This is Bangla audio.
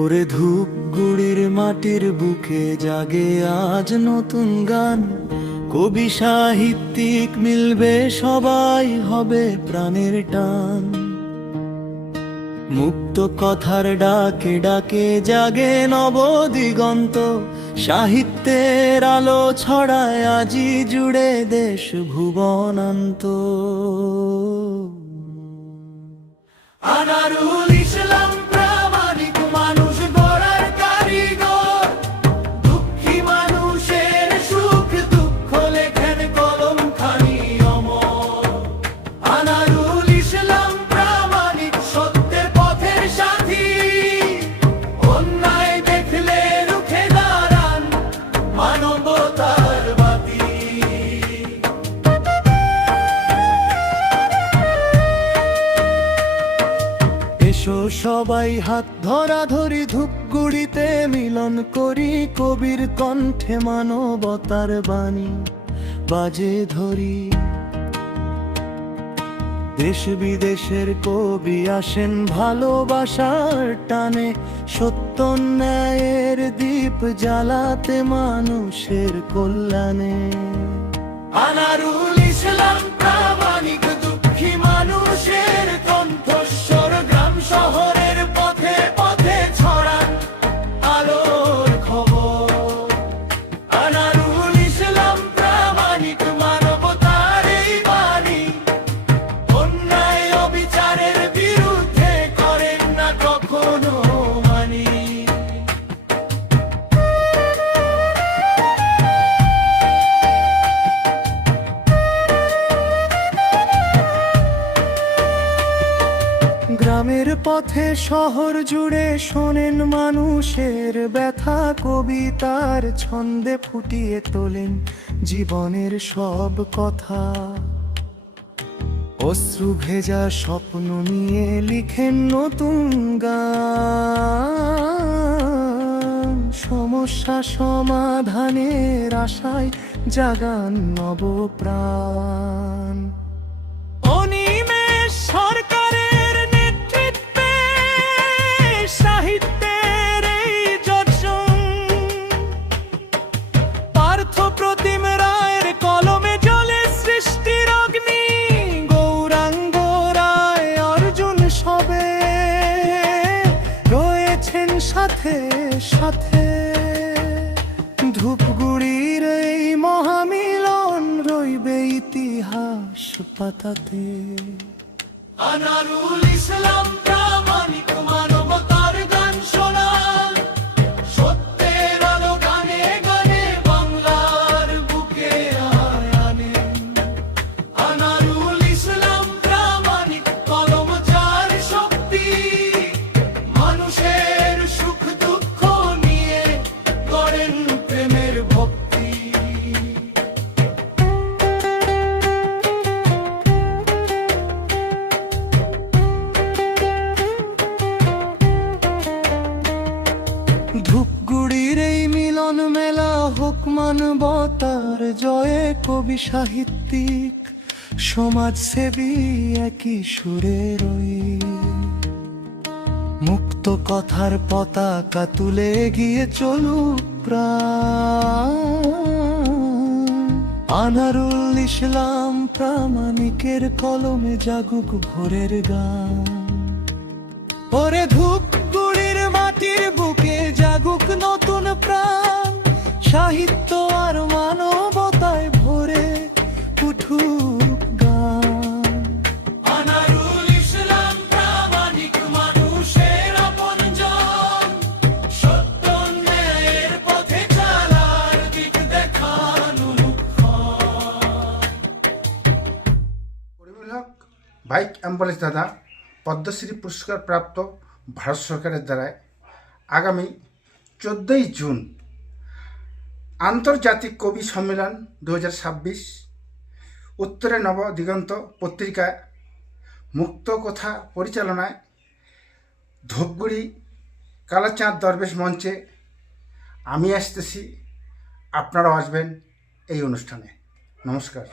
ওরে ধূপগুড়ির মাটির বুকে জাগে আজ নতুন গান। কবি সাহিত্যিক মিলবে, সবাই হবে প্রাণের টান। মুক্ত কথার ডাকে ডাকে জাগে নবদিগন্ত। সাহিত্যের আলো ছড়ায় আজি জুড়ে দেশ ভুবনান্ত। আনারুল ইসলাম প্রামাণিক মানুষ গড়ার কারিগর। দুঃখী মানুষের সুখ দুঃখ লেখেন কলম খানি অমর। আনারুল ইসলাম প্রামাণিক সত্যের পথের সাথী। অন্যায় দেখলে রুখে দাঁড়ান মানবতার বাতি। এসো সবাই হাত ধরাধরি ধূপগুড়িতে মিলন করি। কবির কণ্ঠে মানবতার বাণী বাজে ধরি। দেশ বিদেশের কবি আসেন ভালোবাসার টানে। সত্য ন্যায়ের দীপ জ্বালাতে মানুষের কল্যাণে। আনারুল ইসলাম প্রামাণিক দুঃখী মানুষের কণ্ঠস্বর। গ্রাম শহরের পথে পথে ছড়ান আলোর খবর। আনারুল ইসলাম প্রামাণিক মানবতার এই বাণী। অন্যায় অবিচারের বিরুদ্ধে করেন না কখনো মানি। গ্রামের পথে শহর জুড়ে শোনেন মানুষের ব্যথা। কবিতার ছন্দে ফুটিয়ে তোলেন জীবনের সব কথা। অশ্রু ভেজা স্বপ্ন নিয়ে লিখেন নতুন গান। সমস্যা সমাধানের আশায় জাগান নবপ্রাণ। অনিমেষ সরকারের নেতৃত্বে সাহিত্যের এই যর্জন। পার্থ প্রতিম রায়ের কলমে জ্বলে সৃষ্টির অগ্নি। গৌরাঙ্গ রায় অর্জুন সবে রয়েছেন সাথে সাথে। ধূপগুড়ির এই মহামিলন রইবে ইতিহাস পাতাতে। আনারুল ইসলাম প্রামাণিক মানবতার গান শোনান। সত্যের আলো গানে গানে বাংলার বুকে আনেন। আনারুল ইসলাম প্রামাণিক কলম যার শক্তি। মানুষের সুখ দুঃখ নিয়ে গড়েন প্রেমের ভক্তি। ধূপগুড়ির এই মিলন মেলা হোক মানবতার জয়ে। কবি সাহিত্যিক সমাজসেবী একই সুরে রই। মুক্ত কথার পতাকা তুলে এগিয়ে চলুক প্রাণ। আনারুল ইসলাম প্রামাণিকের কলমে জাগুক ভোরের গান। ওরে ধূপগুড়ির মাটির বুকে জাগুক নতুন প্রাণ। সাহিত্য আর মানবতায় ভরে উঠুক গান। আনারুল ইসলাম প্রামাণিক মানুষের আপনজন। সত্য ন্যায়ের পথে চলার দিক দেখান করিমুল হক বাইক অ্যাম্বুলেন্স দাদা পদ্মশ্রী পুরস্কার প্রাপ্ত ভারত সরকারের দ্বারায় আগামী 14ই জুন আন্তর্জাতিক কবি সম্মেলন 2026 উত্তরে নবদিগন্ত পত্রিকায় মুক্ত কথা পরিচালনায় ধূপগুড়ি কালাচাঁদ দরবেশ মঞ্চে আমি আসতেছি। আপনারাও আসবেন এই অনুষ্ঠানে। নমস্কার।